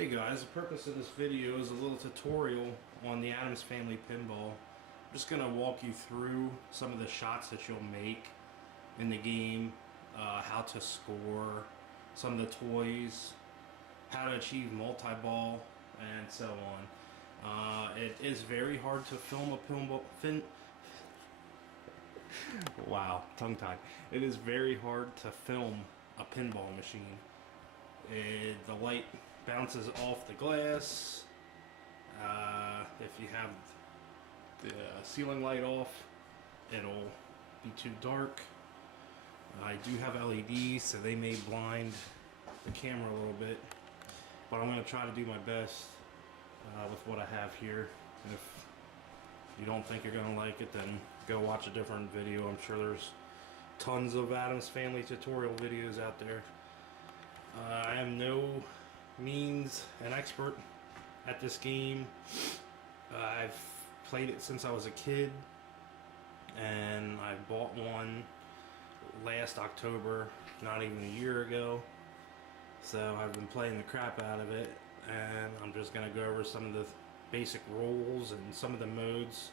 Hey guys, the purpose of this video is a little tutorial on the Addams Family Pinball. I'm just going to walk you through some of the shots that you'll make in the game, how to score, some of the toys, how to achieve multi-ball, and so on. It is very hard to film a pinball... Wow, tongue-tied. It is very hard to film a pinball machine. The light bounces off the glass. If you have the ceiling light off, it'll be too dark. I do have LEDs, so they may blind the camera a little bit, but I'm going to try to do my best with what I have here. And if you don't think you're going to like it, then go watch a different video. I'm sure there's tons of Addams Family tutorial videos out there. I am no means an expert at this game. I've played it since I was a kid, and I bought one last October, not even a year ago. So I've been playing the crap out of it, and I'm just going to go over some of the basic rules and some of the modes,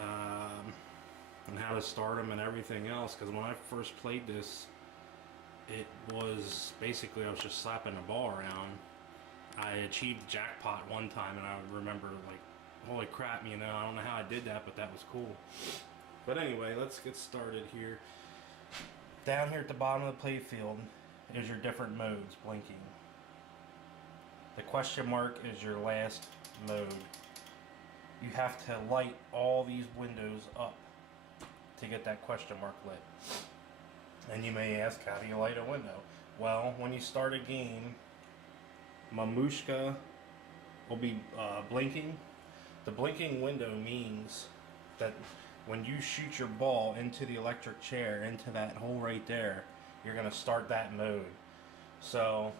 and how to start them and everything else. Because when I first played this, it was basically I was just slapping a ball around. I achieved jackpot one time, and I remember, like, holy crap, you know, I don't know how I did that, but that was cool. But anyway, let's get started here. Down here at the bottom of the playfield is your different modes blinking. The question mark is your last mode. You have to light all these windows up to get that question mark lit. And you may ask, how do you light a window? Well, when you start a game, Mamushka will be blinking. The blinking window means that when you shoot your ball into the electric chair, into that hole right there, you're going to start that mode. So,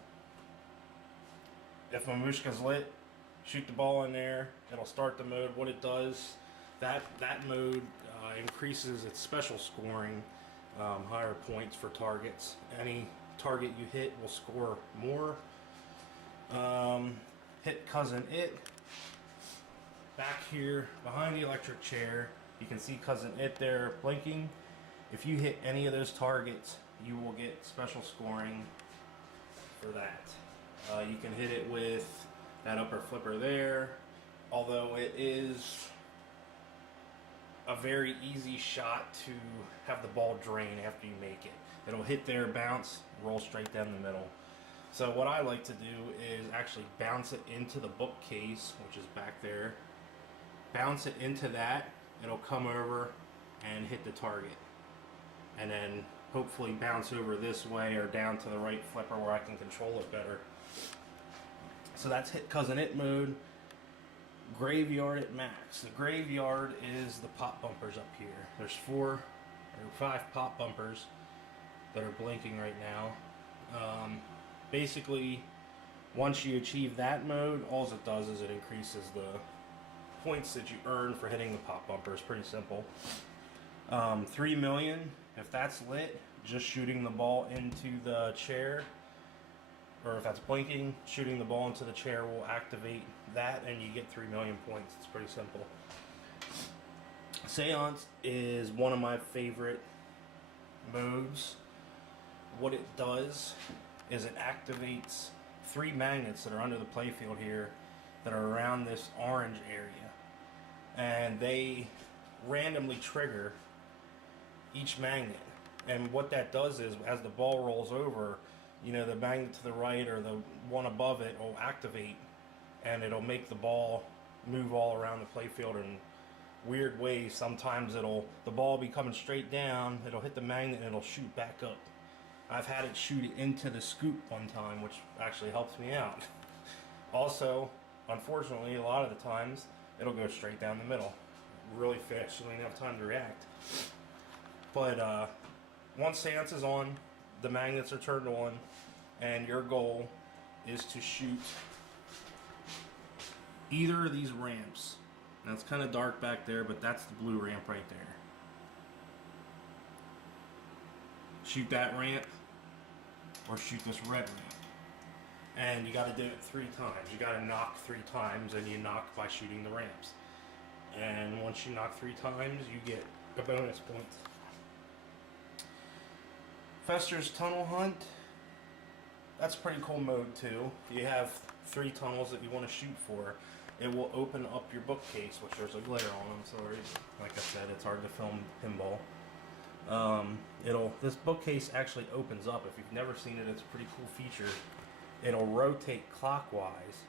if Mamushka's lit, shoot the ball in there, it'll start the mode. What it does, that mode increases its special scoring. Higher points for targets. Any target you hit will score more. Hit Cousin It. Back here behind the electric chair, you can see Cousin It there blinking. If you hit any of those targets, you will get special scoring for that. You can hit it with that upper flipper there, although it is a very easy shot to have the ball drain after you make it. It'll hit there, bounce, roll straight down the middle. So what I like to do is actually bounce it into the bookcase, which is back there. Bounce it into that, it'll come over and hit the target. And then hopefully bounce over this way or down to the right flipper where I can control it better. So that's hit Cousin It mode. Graveyard at max. The graveyard is the pop bumpers up here. There's 4 or 5 pop bumpers that are blinking right now. Basically, once you achieve that mode, all it does is it increases the points that you earn for hitting the pop bumpers. Pretty simple. 3 million, if that's lit, just shooting the ball into the chair, or if that's blinking, shooting the ball into the chair will activate that, and you get 3 million points. It's pretty simple. Seance is one of my favorite modes. What it does is it activates 3 magnets that are under the playfield here that are around this orange area. And they randomly trigger each magnet. And what that does is, as the ball rolls over, you know, the magnet to the right or the one above it will activate, and it'll make the ball move all around the playfield in weird ways. Sometimes the ball will be coming straight down, it'll hit the magnet and it'll shoot back up. I've had it shoot it into the scoop one time, which actually helps me out. Also, unfortunately, a lot of the times, it'll go straight down the middle really fast. You don't even have time to react. But once seance is on, the magnets are turned on, and your goal is to shoot either of these ramps. Now it's kind of dark back there, but that's the blue ramp right there. Shoot that ramp, or shoot this red ramp. and you got to do it 3 times. You got to knock 3 times, and you knock by shooting the ramps. And once you knock 3 times, you get a bonus point. Fester's Tunnel Hunt. That's a pretty cool mode too. You have 3 tunnels that you want to shoot for. It will open up your bookcase, which there's a glare on. I'm sorry. Like I said, it's hard to film pinball. This bookcase actually opens up. If you've never seen it, it's a pretty cool feature. It'll rotate clockwise,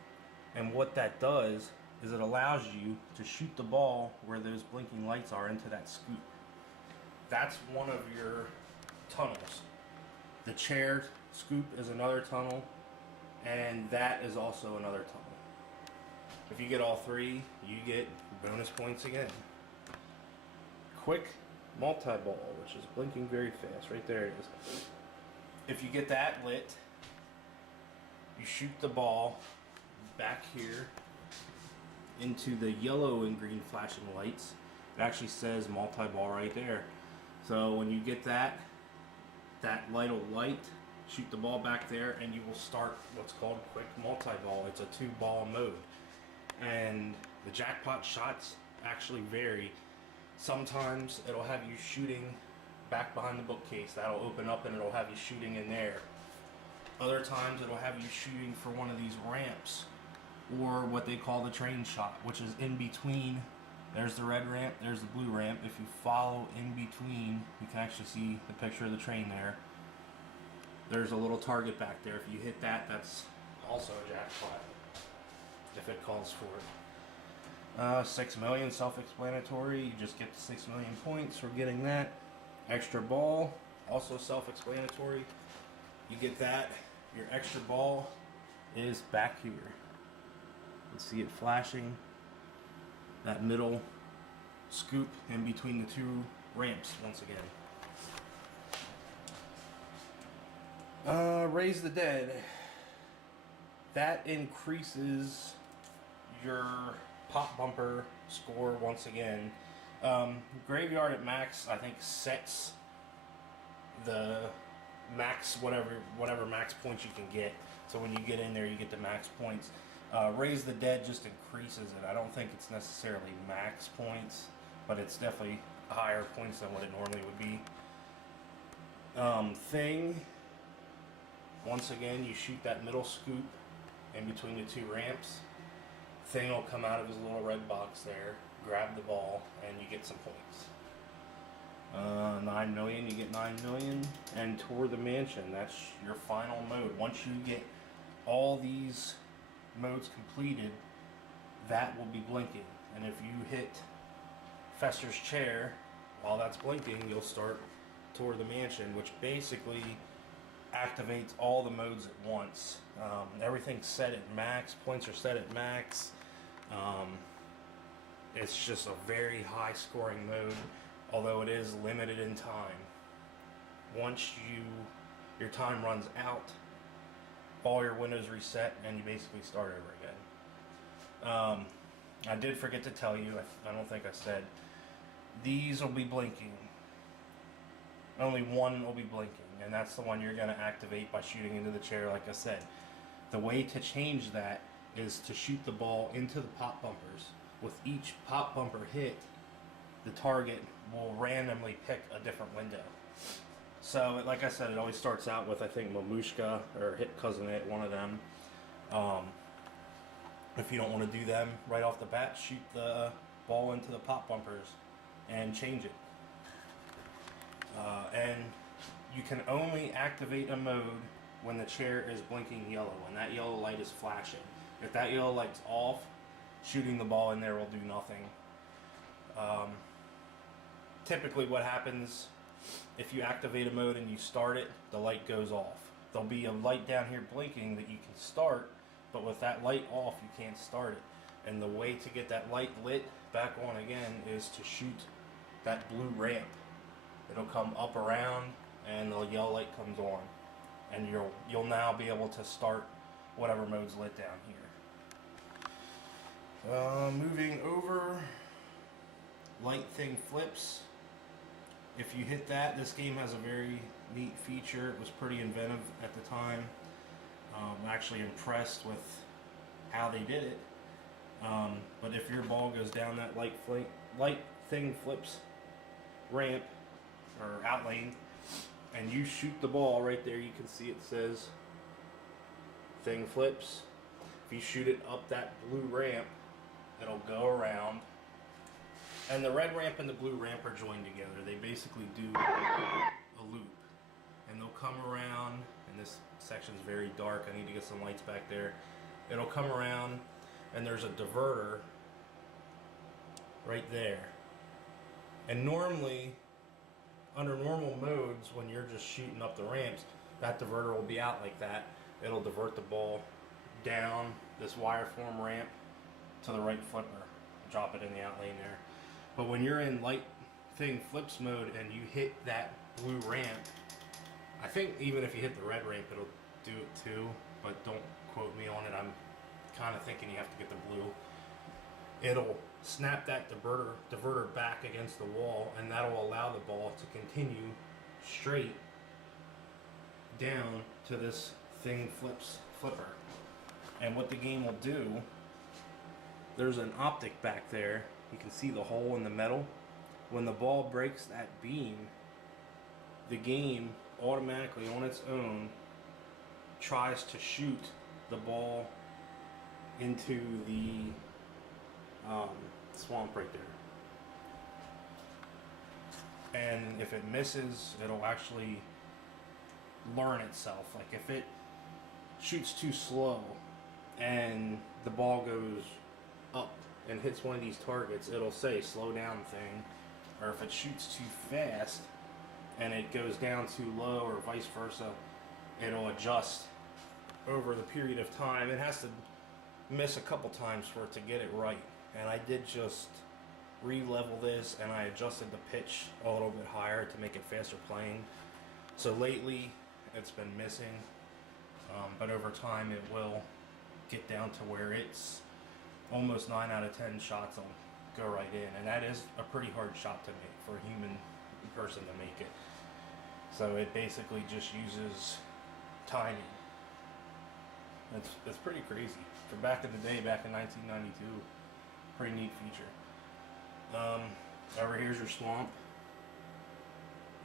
and what that does is it allows you to shoot the ball where those blinking lights are into that scoop. That's one of your tunnels. The chair scoop is another tunnel, and that is also another tunnel. If you get all 3, you get bonus points again. Quick multi-ball, which is blinking very fast. Right there it is. If you get that lit, you shoot the ball back here into the yellow and green flashing lights. It actually says multi-ball right there. So when you get that light will light, shoot the ball back there, and you will start what's called quick multi-ball. It's a 2-ball mode. And the jackpot shots actually vary. Sometimes it'll have you shooting back behind the bookcase. That'll open up and it'll have you shooting in there. Other times it'll have you shooting for one of these ramps, or what they call the train shot, which is in between. There's the red ramp, there's the blue ramp. If you follow in between, you can actually see the picture of the train there. There's a little target back there. If you hit that, that's also a jackpot, if it calls for it. 6 million, self-explanatory. You just get the 6 million points for getting that. Extra ball, also self-explanatory. You get that. Your extra ball is back here. You can see it flashing. That middle scoop in between the 2 ramps once again. Raise the Dead. That increases your pop bumper score once again. Graveyard at max, I think, sets the max, whatever max points you can get. So when you get in there, you get the max points. Raise the Dead just increases it. I don't think it's necessarily max points, but it's definitely higher points than what it normally would be. Thing, once again, you shoot that middle scoop in between the 2 ramps. Thing will come out of his little red box there, grab the ball, and you get some points. 9 million, you get 9 million. And Tour the Mansion, that's your final mode. Once you get all these modes completed, that will be blinking. And if you hit Fester's chair while that's blinking, you'll start Tour the Mansion, which basically activates all the modes at once. Everything's set at max, points are set at max. It's just a very high scoring mode, although it is limited in time. Once your time runs out, all your windows reset and you basically start over again. I did forget to tell you, I don't think I said, these will be blinking. Only one will be blinking, and that's the one you're going to activate by shooting into the chair, like I said. The way to change that is to shoot the ball into the pop bumpers. With each pop bumper hit, the target will randomly pick a different window. So, like I said, it always starts out with, I think, Mamushka or Hit Cousinette, one of them. If you don't want to do them right off the bat, shoot the ball into the pop bumpers and change it. And you can only activate a mode when the chair is blinking yellow, when that yellow light is flashing. If that yellow light's off, shooting the ball in there will do nothing. Typically what happens, if you activate a mode and you start it, the light goes off. There'll be a light down here blinking that you can start, but with that light off, you can't start it. And the way to get that light lit back on again is to shoot that blue ramp. It'll come up around and the yellow light comes on. And you'll now be able to start whatever mode's lit down here. Moving over, light thing flips. If you hit that, this game has a very neat feature. It was pretty inventive at the time. Actually impressed with how they did it. But if your ball goes down that light thing flips ramp or out lane, and you shoot the ball right there, you can see it says thing flips. If you shoot it up that blue ramp, it'll go around. And the red ramp and the blue ramp are joined together. They basically do a loop. And they'll come around, and this section's very dark. I need to get some lights back there. It'll come around, and there's a diverter right there. And normally, under normal modes, when you're just shooting up the ramps, that diverter will be out like that. It'll divert the ball down this wire form ramp to the right flipper, drop it in the out lane there. But when you're in light thing flips mode and you hit that blue ramp, I think even if you hit the red ramp, it'll do it too, but don't quote me on it. I'm kind of thinking you have to get the blue. It'll snap that diverter back against the wall, and that'll allow the ball to continue straight down to this thing flipper. And what the game will do, there's an optic back there. You can see the hole in the metal. When the ball breaks that beam, the game automatically on its own tries to shoot the ball into the swamp right there. And if it misses, it'll actually learn itself. Like if it shoots too slow and the ball goes up and hits one of these targets, it'll say slow down thing. Or if it shoots too fast and it goes down too low, or vice versa, it'll adjust over the period of time. It has to miss a couple times for it to get it right. And I did just re-level this, and I adjusted the pitch a little bit higher to make it faster playing. So lately it's been missing, but over time it will get down to where it's almost 9 out of 10 shots will go right in, and that is a pretty hard shot to make for a human person to make it. So it basically just uses timing. It's pretty crazy. For back in the day, back in 1992, pretty neat feature. Over here's your swamp.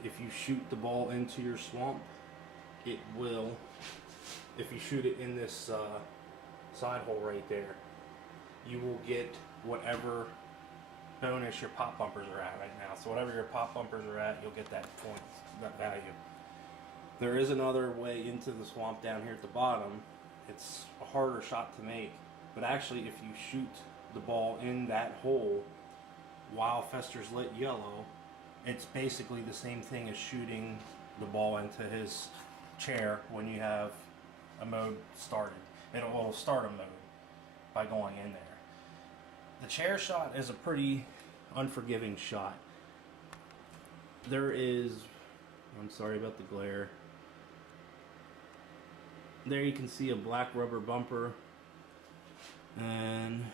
If you shoot the ball into your swamp, it will, if you shoot it in this side hole right there, you will get whatever bonus your pop bumpers are at right now. So whatever your pop bumpers are at, you'll get that point, that value. There is another way into the swamp down here at the bottom. It's a harder shot to make, but actually if you shoot the ball in that hole while Fester's lit yellow, it's basically the same thing as shooting the ball into his chair when you have a mode started. It'll start a mode by going in there. The chair shot is a pretty unforgiving shot. There is, I'm sorry about the glare. There you can see a black rubber bumper, and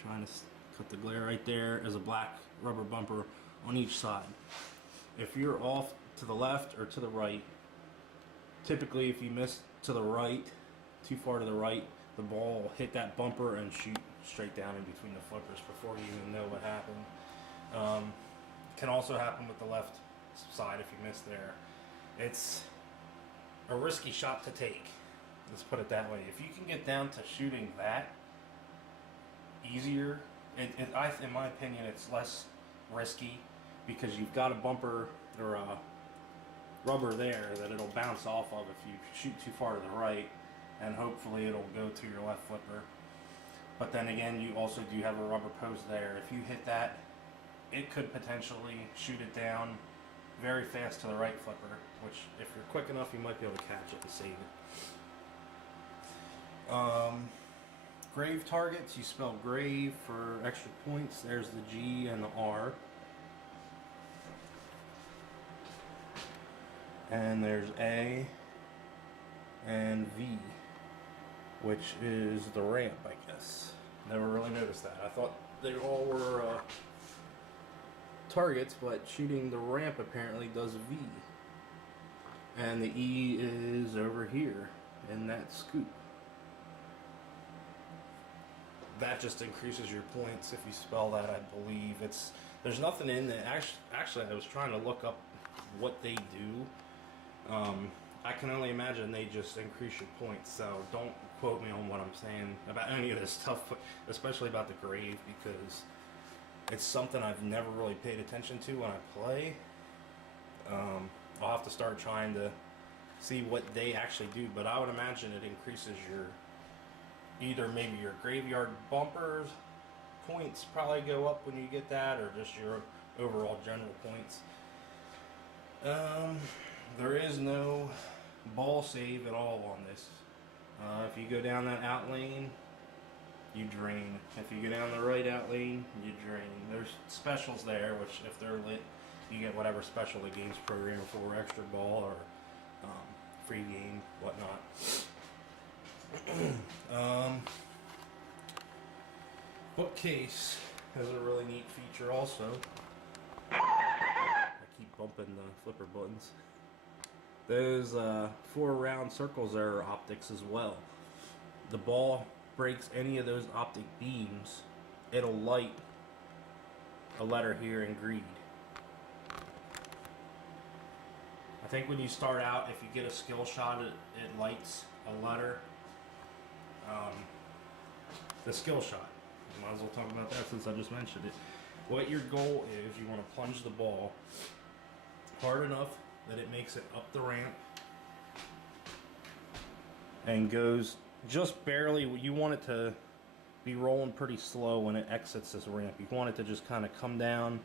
trying to cut the glare right there is a black rubber bumper on each side. If you're off to the left or to the right, typically if you miss to the right, too far to the right, the ball will hit that bumper and shoot straight down in between the flippers before you even know what happened. Can also happen with the left side if you miss there. It's a risky shot to take. Let's put it that way. If you can get down to shooting that easier, in my opinion, it's less risky because you've got a bumper or a rubber there that it'll bounce off of if you shoot too far to the right, and hopefully it'll go to your left flipper. But then again, you also do have a rubber post there. If you hit that, it could potentially shoot it down very fast to the right flipper, which if you're quick enough, you might be able to catch it and save it. Grave targets, you spell grave for extra points. There's the G and the R. And there's A and V, which is the ramp, I guess. Never really noticed that. I thought they all were targets, but shooting the ramp apparently does V. And the E is over here. in that scoop. That just increases your points if you spell that, I believe. There's nothing in there. Actually, I was trying to look up what they do. I can only imagine they just increase your points, so don't quote me on what I'm saying about any of this stuff, especially about the grave, because it's something I've never really paid attention to when I play. I'll have to start trying to see what they actually do, but I would imagine it increases your, either maybe your graveyard bumpers points probably go up when you get that, or just your overall general points. There is no ball save at all on this. If you go down that out lane, you drain. If you go down the right out lane, you drain. There's specials there, which if they're lit, you get whatever special the game's programmed for, extra ball or free game, whatnot. Bookcase has a really neat feature also. I keep bumping the flipper buttons. Those 4 round circles are optics as well. The ball breaks any of those optic beams, it'll light a letter here in green. I think when you start out, if you get a skill shot, it lights a letter. The skill shot. Might as well talk about that since I just mentioned it. What your goal is, you want to plunge the ball hard enough that it makes it up the ramp and goes just barely. You want it to be rolling pretty slow when it exits this ramp. You want it to just kind of come down